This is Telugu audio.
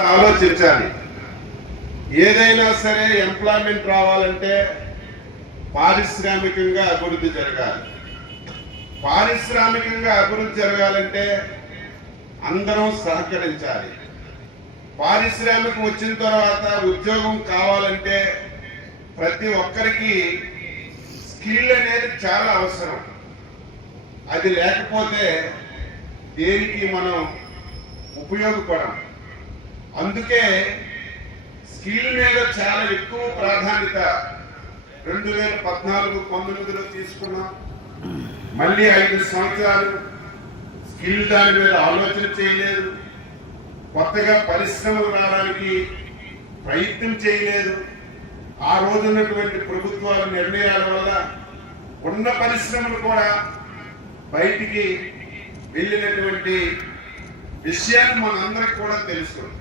ఆలోచించాలి. ఏదైనా సరే ఎంప్లాయ్మెంట్ రావాలంటే పారిశ్రామికంగా అభివృద్ధి జరగాలి. పారిశ్రామికంగా అభివృద్ధి జరగాలంటే అందరం సహకరించాలి. పారిశ్రామికం వచ్చిన తర్వాత ఉద్యోగం కావాలంటే ప్రతి ఒక్కరికి స్కిల్ అనేది చాలా అవసరం. అది లేకపోతే దేనికి మనం ఉపయోగపడం? అందుకే స్కిల్ మీద చాలా ఎక్కువ ప్రాధాన్యత రెండు వేల పద్నాలుగు పంతొమ్మిదిలో తీసుకున్నాం. మళ్ళీ ఐదు సంవత్సరాలు స్కిల్ దాని మీద ఆలోచన చేయలేదు. కొత్తగా పరిశ్రమలు రావడానికి ప్రయత్నం చేయలేదు. ఆ రోజున్నటువంటి ప్రభుత్వాల నిర్ణయాల వల్ల ఉన్న పరిశ్రమలు కూడా బయటికి వెళ్ళినటువంటి విషయాన్ని మనందరికి కూడా తెలుస్తుంది